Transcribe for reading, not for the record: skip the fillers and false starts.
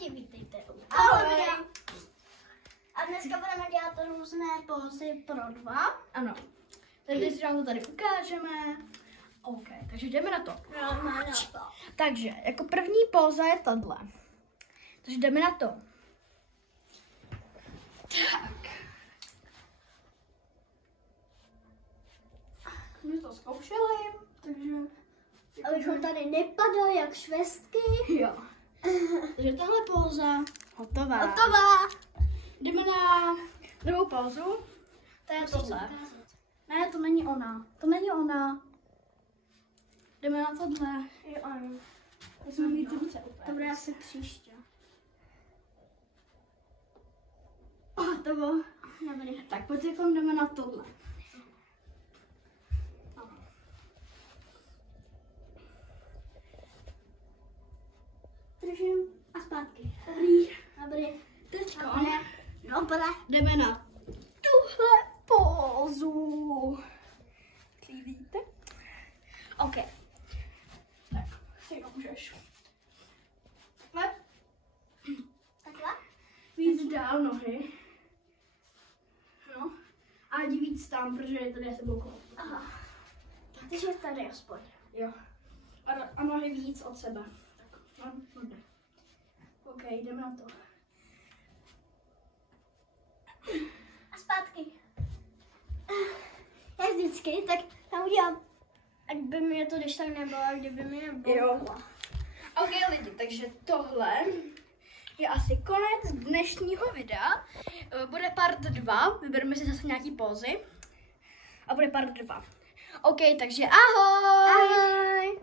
lidi, vítejte. Ahoj. A dneska budeme dělat různé pózy pro dva. Ano. Takže si vám to tady ukážeme. OK, takže jdeme na to. Takže jako první póza je tahle. Takže jdeme na to. Tak. My to zkoušeli, takže... Abychom tady nepadali jak švestky. Jo. Takže tahle póza hotová. Hotová. Jdeme na druhou pózu. To je tohle. Ne, to není ona. To není ona. Jdeme na tohle. Jo, ano. Musíme mít ruce úplně. To bude asi příště. To bylo. Dobrý. Tak pojď jdeme na tohle. Držím a zpátky. Dobrý. Dobrý. Teďko Dobré. jdeme na tuhle pózu. Vidíte? OK. Tak, si můžeš. Takhle? Víc dál nohy. No. A jdi víc tam, protože je tady se sebou kolo. Aha. Takže tady aspoň. Jo. A nohy víc od sebe. Tak, no, jde. OK, jdeme na to. A zpátky. Já vždycky, tak tam udělám, ať by mě to když tak nebylo, kdyby mě nebylo. Jo. OK lidi, takže tohle je asi konec dnešního videa. Bude part 2, vybereme si zase nějaký pózy. A bude part 2. OK, takže ahoj! Ahoj.